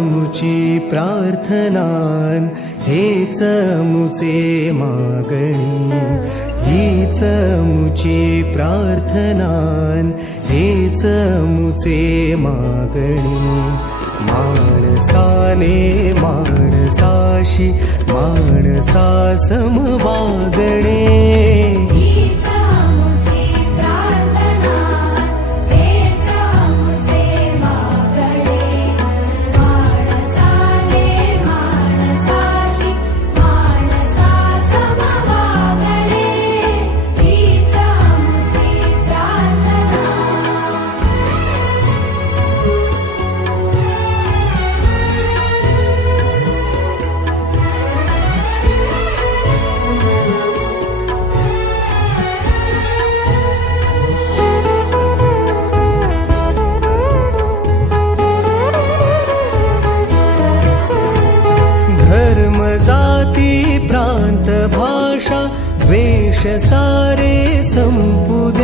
मुची प्रार्थनान हेच मुचे मागणी हीच मुची प्रार्थनान हेच मुचे मागणी माणसाने माणसाशी माणसा सम वागणे जाती प्रांत भाषा वेश सारे संपुदे